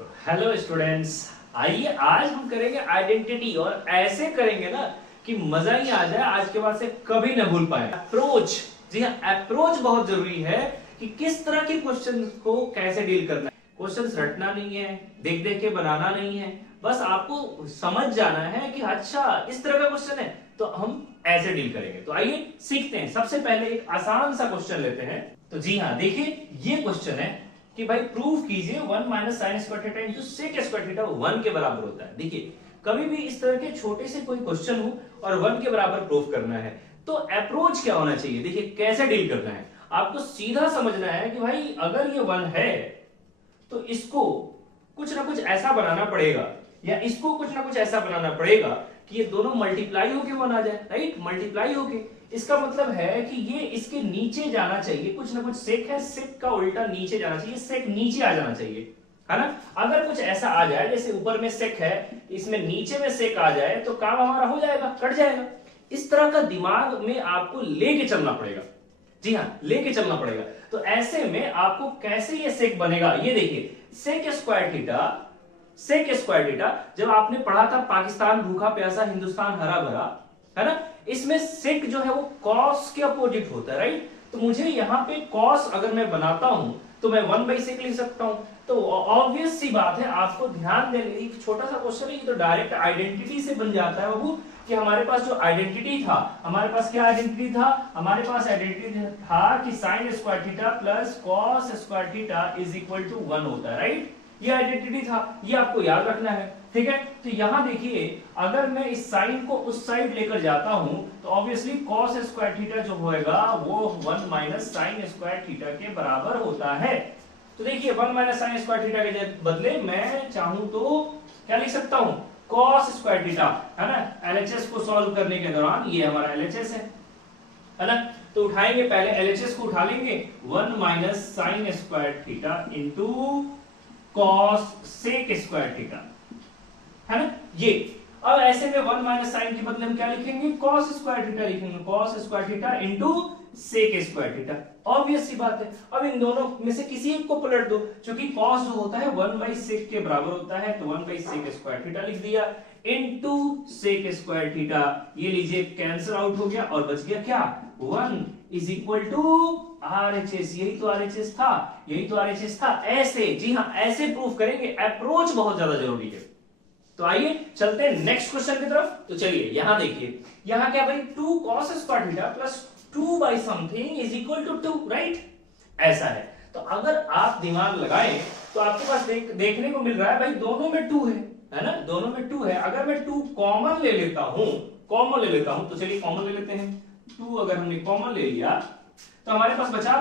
तो hello students, आइए आज हम करेंगे आइडेंटिटी और ऐसे करेंगे ना कि मजा ही आ जाए। आज के बाद से कभी ना भूल पाए। अप्रोच, जी हाँ, अप्रोच बहुत जरूरी है कि किस तरह के क्वेश्चन को कैसे डील करना है। क्वेश्चंस रटना नहीं है, देख देख के बनाना नहीं है, बस आपको समझ जाना है कि अच्छा इस तरह का क्वेश्चन है तो हम ऐसे डील करेंगे। तो आइए सीखते हैं। सबसे पहले एक आसान सा क्वेश्चन लेते हैं। तो जी हाँ, देखिए ये क्वेश्चन है कि भाई प्रूव कीजिए 1 minus sine square theta into sec square theta 1 के बराबर होता है। देखिए कभी भी इस तरह के छोटे से कोई क्वेश्चन हो और 1 के बराबर प्रूव करना है तो अप्रोच क्या होना चाहिए। देखिए कैसे डील करना है, आपको सीधा समझना है कि भाई अगर ये 1 है तो इसको कुछ ना कुछ ऐसा बनाना पड़ेगा या इसको कुछ ना कुछ ऐसा बनाना पड़ेगा कि ये दोनों मल्टीप्लाई होके 1 आ जाए। राइट, मल्टीप्लाई होके, इसका मतलब है कि ये इसके नीचे जाना चाहिए। कुछ ना कुछ सेक है, सेक का उल्टा नीचे जाना चाहिए, सेक नीचे आ जाना चाहिए, है ना। अगर कुछ ऐसा आ जाए जैसे ऊपर में सेक है, इसमें नीचे में सेक आ जाए तो काम हमारा हो जाएगा, कट जाएगा। इस तरह का दिमाग में आपको लेके चलना पड़ेगा। जी हाँ, लेके चलना पड़ेगा। तो ऐसे में आपको कैसे ये सेक बनेगा, ये देखिए sec square theta, sec square theta जब आपने पढ़ा था पाकिस्तान भूखा प्यासा हिंदुस्तान हरा भरा, है ना, इसमें सेक जो है वो कॉस के अपोजिट होता है। राइट, तो मुझे यहाँ पे कॉस अगर मैं बनाता हूं तो मैं 1/सेक लिख सकता हूं। तो ऑब्वियस सी बात है, आपको ध्यान देने की, छोटा सा क्वेश्चन है तो डायरेक्ट आइडेंटिटी से बन जाता है बाबू कि हमारे पास जो आइडेंटिटी था, हमारे पास क्या आइडेंटिटी था, हमारे पास आइडेंटिटी था कि sine square theta plus cos square theta is equal to 1 होता है। राइट, ये आइडेंटिटी था, ये आपको याद रखना है। ठीक है, तो यहां देखिए अगर मैं इस साइन को उस साइड लेकर जाता हूं तो ऑब्वियसली कॉस स्क्वायर थीटा जो होएगा वो 1 माइनस साइन स्क्वायर थीटा के बराबर होता है। तो देखिए 1 माइनस साइन स्क्वायर थीटा के बदले मैं चाहूं तो क्या लिख सकता हूं, कॉस स्क्वायर थीटा, है ना। एलएचएस को सॉल्व करने के दौरान ये हमारा एलएचएस है ना। तो उठाएंगे, पहले एलएचएस को उठा लेंगे, 1 minus sine square theta into cos sec square theta, है ना। ये अब ऐसे में 1 माइनस साइन के बदले हम क्या लिखेंगे, कॉस स्क्वायर थीटा लिखेंगे, cos square theta into sec square theta. Obvious सी बात है, अब इन दोनों में से किसी एक को पलट दो, क्योंकि कॉस जो होता है 1/सेक के बराबर होता है, तो 1/सेक स्क्वायर थीटा लिख दिया इंटू सेक स्क्वायर थीटा। ये लीजिए कैंसिल आउट हो गया और बच गया क्या, 1 इज इक्वल टू आरएचएस। यही तो आरएचएस था, यही तो आरएचएस था। ऐसे, जी हाँ, ऐसे प्रूफ करेंगे। अप्रोच बहुत ज्यादा जरूरी है। तो आइए चलते हैं नेक्स्ट क्वेश्चन की तरफ। तो चलिए यहां देखिए, यहां क्या भाई 2 cos square theta plus 2 by something is equal to 2। Right, ऐसा है। तो अगर आप दिमाग लगाएं तो आपके पास देखने को मिल रहा है भाई दोनों में 2 है ना, दोनों में 2 है। अगर मैं 2 कॉमन ले लेता हूं, कॉमन ले लेता हूं, तो चलिए कॉमन ले लेते हैं। 2 अगर हमने कॉमन ले लिया तो हमारे पास बचा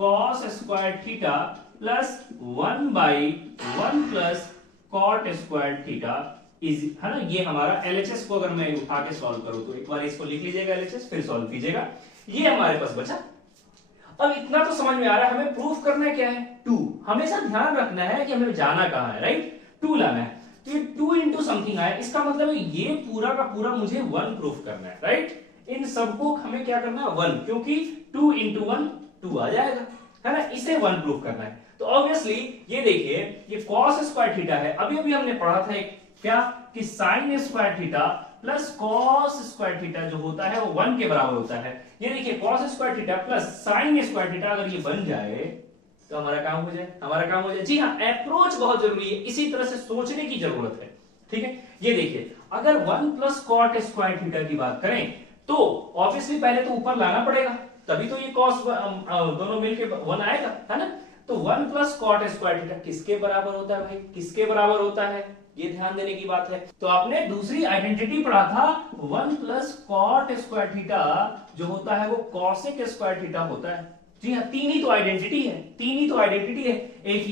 cos square theta plus 1/1 plus cot square theta is, है ना। ये हमारा एलएचएस को अगर मैं उठा के सॉल्व करूं तो एक बार इसको लिख लीजिएगा एलएचएस, फिर सॉल्व कीजिएगा। ये हमारे पास बचा। अब इतना तो समझ में आ रहा है, हमें प्रूफ करना क्या है, 2। हमेशा ध्यान रखना है कि हमें जाना कहां है। राइट, 2 लाना है। तो ये 2 इंटू समथिंग आया, इसका मतलब है ये पूरा का पूरा मुझे 1 प्रूफ करना है। राइट, इन सबको हमें क्या करना है, 1, क्योंकि 2 इंटू 1 2 आ जाएगा, है ना। इसे 1 प्रूफ करना है। तो ऑब्वियसली ये देखिए ये cos स्क्वायर थीटा है। अभी अभी हमने पढ़ा था एक क्या कि sine square theta plus cos square theta जो होता है वो 1 के बराबर होता है। ये देखिए cos square theta plus sign square theta अगर ये बन जाए तो हमारा काम हो जाए, हमारा काम हो जाए। जी हाँ, अप्रोच बहुत जरूरी है, इसी तरह से सोचने की जरूरत है। ठीक है, ये देखिए अगर 1 प्लस cot स्क्वायर थीटा की बात करें तो ऑब्वियसली पहले तो ऊपर लाना पड़ेगा, तभी तो ये cos दोनों मिलके 1 आएगा, है ना। तो 1 प्लस cot स्क्वायर थीटा किसके बराबर होता है भाई, किसके बराबर होता है, ये ध्यान देने की बात है। तो आपने दूसरी आइडेंटिटी पढ़ा था 1 प्लस cot स्क्वायर थीटा जो होता है वो cosec स्क्वायर थीटा होता है। जी हाँ, 3 ही तो आइडेंटिटी है, 3 ही तो आइडेंटिटी है, एक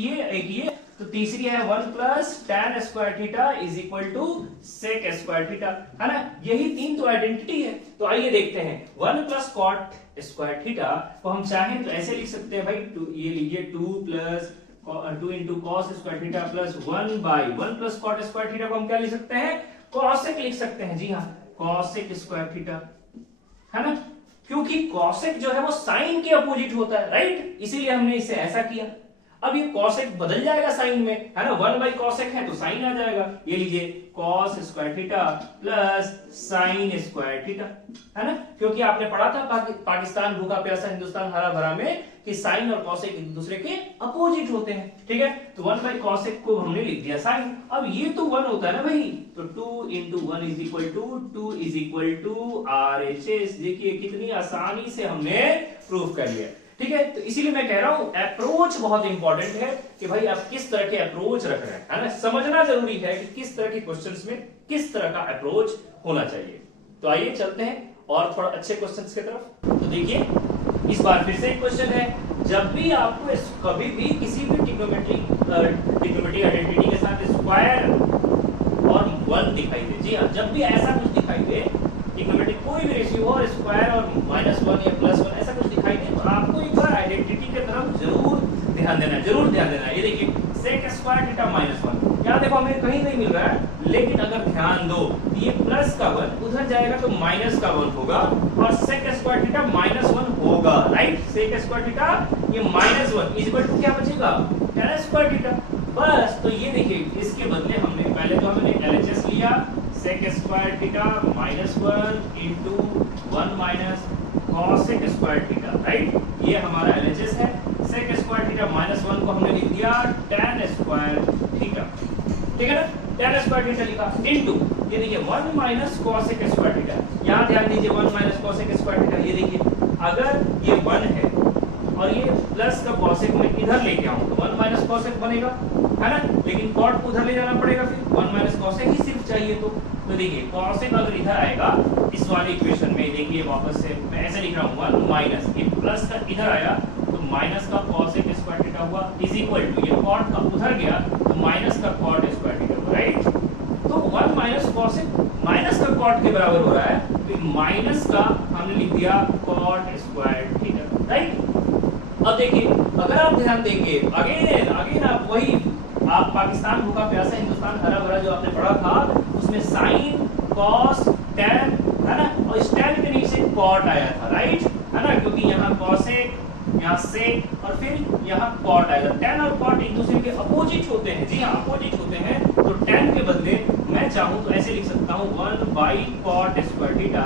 ये, तो तीसरी है 1 plus tan square theta is equal to sec square theta, है ना। यही 3 तो आइडेंटिटी है। तो आइए देखते हैं 1 प्लस cot स्क्वायर थीटा को हम चाहें तो ऐसे लिख सकते हैं भाई, ये लीजिए 2 into cos square theta plus 1/1 plus cot square theta को हम क्या लिख सकते हैं, cosec लिख सकते हैं। जी हाँ, cosec स्क्वायर थीटा, है ना, क्योंकि cosec जो है वो साइन के अपोजिट होता है। राइट, इसीलिए हमने इसे ऐसा किया। अब ये कॉसेक बदल जाएगा साइन में, है ना, 1 बाई कॉसेक है तो साइन आ जाएगा, ये लीजिए cos square theta plus sign square theta, है ना, क्योंकि आपने पढ़ा था पाकिस्तान भूखा प्यासा हिंदुस्तान हरा भरा में कि साइन और कॉसेक एक दूसरे के अपोजिट होते हैं, ठीक है। तो 1 बाई कॉसेक को हमने लिख दिया साइन, अब ये तो 1 होता है ना भाई, तो 2 into 1 is equal to 2 is equal to RHS। देखिए कितनी आसानी से हमने प्रूफ कर लिया, ठीक है। तो इसीलिए मैं कह रहा हूं अप्रोच बहुत इंपॉर्टेंट है कि भाई आप किस तरह के अप्रोच रख रहे हैं, है ना, समझना जरूरी है कि किस तरह के क्वेश्चंस में किस तरह का अप्रोच होना चाहिए। तो आइए चलते हैं और थोड़ा अच्छे क्वेश्चंस की तरफ। तो देखिए इस बार फिर से एक क्वेश्चन है, जब भी आपको कभी भी किसी भी ट्रिग्नोमेट्रिक आइडेंटिटी के साथ स्क्वायर और 1 दिखाई दे, जी हाँ, जब भी ऐसा कुछ दिखाई दे, ट्रिग्नोमेट्रिक कोई भी रेशियो हो और स्क्वायर और -1 या +1 ऐसा कुछ दिखाई दे, तो आपको एक बार आइडेंटिटी की तरफ जरूर ध्यान देना है, जरूर ध्यान देना है। ये देखिए sec स्क्वायर थीटा -1, यहाँ देखो हमें कहीं नहीं मिल रहा है, लेकिन अगर ध्यान दो ये प्लस का 1 उधर जाएगा तो माइनस का 1 होगा और sec स्क्वायर थीटा -1 होगा, राइट। sec स्क्वायर थीटा ये -1 इक्वल टू क्या बचेगा, tan स्क्वायर थीटा, बस। तो ये देखिए इसके बदले हमने पहले तो हमने LHS लिया sec square theta -1 into 1 minus cosec square theta, right, ये हमारा LHS है। sec स्क्वायर थीटा -1 को हमने लिख दिया tan स्क्वायर थीटा, ठीक है ना, tan स्क्वायर थीटा लिखा इनटू ये देखिए 1 माइनस cosec स्क्वायर थीटा, यहां ध्यान दीजिए 1 माइनस cosec स्क्वायर थीटा, ये देखिए अगर ये 1 है और ये प्लस का cosec में इधर लेके आऊं तो 1 माइनस cosec बनेगा, है ना, लेकिन cot को उधर ले जाना पड़ेगा, फिर 1 माइनस cosec ही सिर्फ चाहिए। तो देखिए cosec अगर इधर आएगा इस वाले इक्वेशन में, देखिए वापस से मैं ऐसे लिख रहा हूं 1 माइनस ये प्लस का इधर आया तो माइनस का cosec स्क्वायर थीटा हुआ इज इक्वल टू ये cot का उधर गया तो माइनस का cot स्क्वायर थीटा हुआ, राइट। तो 1 माइनस cosec माइनस का cot के बराबर हो रहा है, तो माइनस का हमने लिख दिया cot स्क्वायर थीटा, राइट। अब देखिए अगर आप ध्यान देंगे अगेन आप वही आप पाकिस्तान भूखा प्यासा हिंदुस्तान हरा भरा जो आपने पढ़ा था उसमें साइन कॉस टैन, है ना, और इस टैन के नीचे कॉट आया था, राइट, है ना, क्योंकि यहाँ कॉसेक यहाँ सेक और फिर यहाँ कॉट आएगा। टैन और कॉट एक दूसरे के अपोजिट होते हैं, जी हाँ अपोजिट होते हैं, तो टैन के बदले मैं चाहूँ तो ऐसे लिख सकता हूँ 1 by cot square theta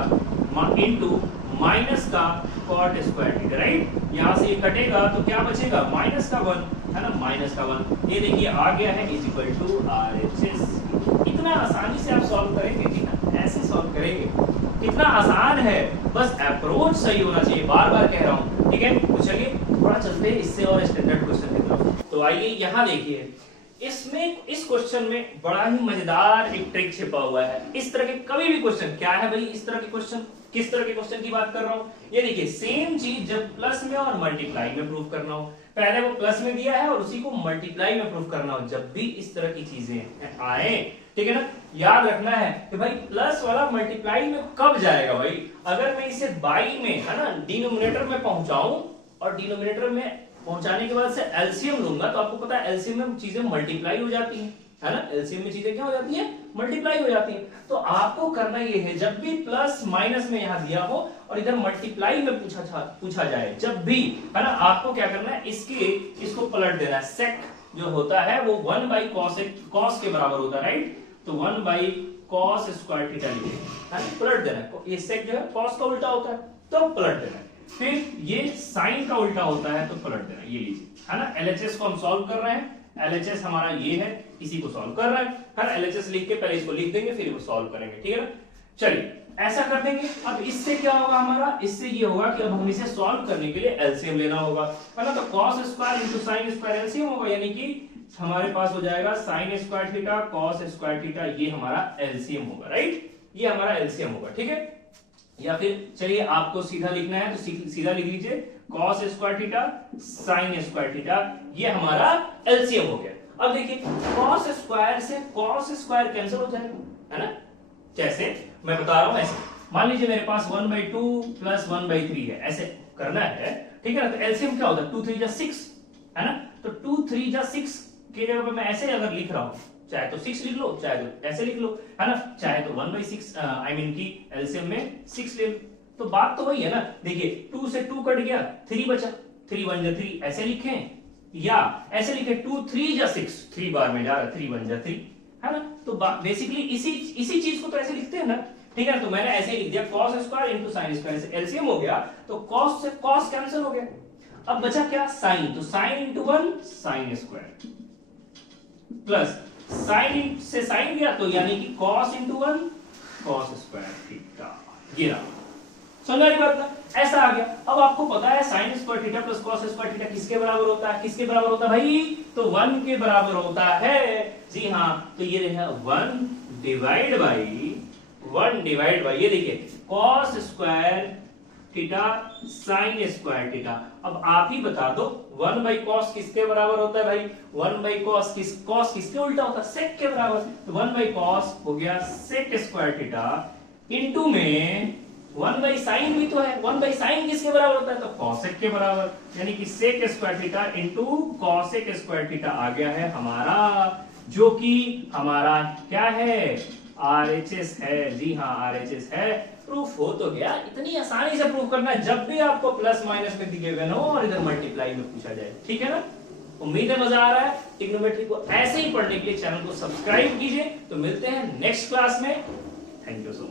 into minus का कॉट स्क्वायर थीटा, राइट। यहाँ से ये कटेगा तो क्या बचेगा माइनस का 1, है ना, माइनस का 1, ये देखिए आ गया है इज इक्वल टू RHS। इतना आसानी से आप सॉल्व करेंगे, जी हाँ ऐसे सॉल्व करेंगे, कितना आसान है, बस अप्रोच सही होना चाहिए, बार बार कह रहा हूँ, ठीक है। तो चलिए थोड़ा चलते हैं इससे और स्टैंडर्ड क्वेश्चन की तरफ। तो आइए यहाँ देखिए इसमें इस क्वेश्चन में बड़ा ही मजेदार एक ट्रिक छिपा हुआ है। इस तरह के कभी भी क्वेश्चन, क्या है भाई इस तरह के क्वेश्चन, किस तरह के क्वेश्चन की बात कर रहा हूँ, ये देखिए सेम चीज जब प्लस में और मल्टीप्लाई में प्रूफ करना हो, पहले वो प्लस में दिया है और उसी को मल्टीप्लाई में प्रूफ करना हो, जब भी इस तरह की चीजें आए, ठीक है ना, याद रखना है कि भाई प्लस वाला मल्टीप्लाई में कब जाएगा भाई, अगर मैं इसे बाई में, है ना, डिनोमिनेटर में पहुंचाऊं और डिनोमिनेटर में पहुंचाने के बाद से एलसीएम लूंगा तो आपको पता है एलसीएम में चीजें मल्टीप्लाई हो जाती हैं, है ना, एलसीएम में चीजें क्या हो जाती हैं, मल्टीप्लाई हो जाती हैं। तो आपको करना ये है जब भी प्लस माइनस में यहां दिया हो और इधर मल्टीप्लाई में पूछा जाए, जब भी, है ना, आपको क्या करना है इसको पलट देना है। सेक जो होता है वो 1 बाई कॉस के बराबर होता है, राइट, तो 1 बाई कॉस स्क्वायर थीटा लिखे, पलट देना है। ये सेक जो है कॉस का उल्टा होता है तो पलट देना है, फिर ये साइन का उल्टा होता है तो पलट देना, ये लीजिए, है ना। LHS को हम सॉल्व कर रहे हैं, LHS हमारा ये है, इसी को सॉल्व कर रहे हैं, है ना। LHS लिख के पहले इसको लिख देंगे फिर वो सॉल्व करेंगे, ठीक है ना। चलिए ऐसा कर देंगे। अब इससे क्या होगा हमारा, इससे ये होगा कि अब हम इसे सॉल्व करने के लिए एलसीएम लेना होगा, है ना। तो cos square into sine square LCM होगा, यानी कि हमारे पास हो जाएगा sign square theta cos square theta, ये हमारा एलसीएम होगा, राइट, ये हमारा एलसीएम होगा, ठीक है। या फिर चलिए आपको सीधा लिखना है तो सीधा लिख लीजिए cos square theta sine square theta, ये हमारा एलसीएम हो गया। अब देखिए कॉस स्क्वायर से कॉस स्क्वायर कैंसिल हो जाएगा, है ना, जैसे मैं बता रहा हूं ऐसे मान लीजिए मेरे पास 1/2 प्लस 1/3 है, ऐसे करना है, ठीक है ना। तो एलसीएम क्या होता है 2 3 जा 6, है ना, तो 2 3 जा 6 के जगह पे मैं ऐसे अगर लिख रहा हूं, चाहे तो 6 लिख लो चाहे तो ऐसे लिख लो, है ना, चाहे तो 1/6 आई मीन की एलसीएम में 6 ले लो, तो बात तो वही है ना। देखिए 2 से 2 कट गया 3 बचा, 3 1 जा 3 ऐसे लिखें या ऐसे लिखे 2 3 या 6, 3 बार में जा रहा है, 3 1 जा 3, है ना। तो बेसिकली इसी चीज को तो ऐसे लिखते हैं ना, ठीक है। तो मैंने ऐसे ही लिख दिया cos square into sine square, से एलसीएम हो गया तो cos से cos कैंसिल हो गया, अब बचा क्या sin, तो sin into 1 sine square plus sin से sin गया तो यानी कि cos into 1 cos square theta, ये रहा। समझ आ रही बात ना, ऐसा आ गया। अब आपको पता है sin square theta plus cos square theta किसके बराबर होता है, किसके बराबर होता है भाई, तो 1 के बराबर होता है। जी हाँ, तो ये रहेगा 1 डिवाइड बाई ये देखिए cos square theta sin square theta. अब आप ही बता दो 1 बाई cos किसके बराबर होता है भाई, 1 बाई cos किसके उल्टा होता है, sec के बराबर। तो 1 बाई cos हो गया sec स्क्वायर थीटा, इनटू में 1 बाई साइन भी तो है, 1 बाई साइन किसके बराबर होता है, तो cosec के बराबर, यानी कि sec square theta into cosec square theta आ गया है हमारा, जो कि हमारा क्या है, RHS है। जी हाँ, RHS है, प्रूफ हो तो गया। इतनी आसानी से प्रूफ करना है, जब भी आपको प्लस माइनस में दिए गए हो और इधर मल्टीप्लाई में पूछा जाए, ठीक है ना। उम्मीद है मजा आ रहा है। ट्रिग्नोमेट्री को ऐसे ही पढ़ने के लिए चैनल को सब्सक्राइब कीजिए। तो मिलते हैं नेक्स्ट क्लास में। Thank you so much.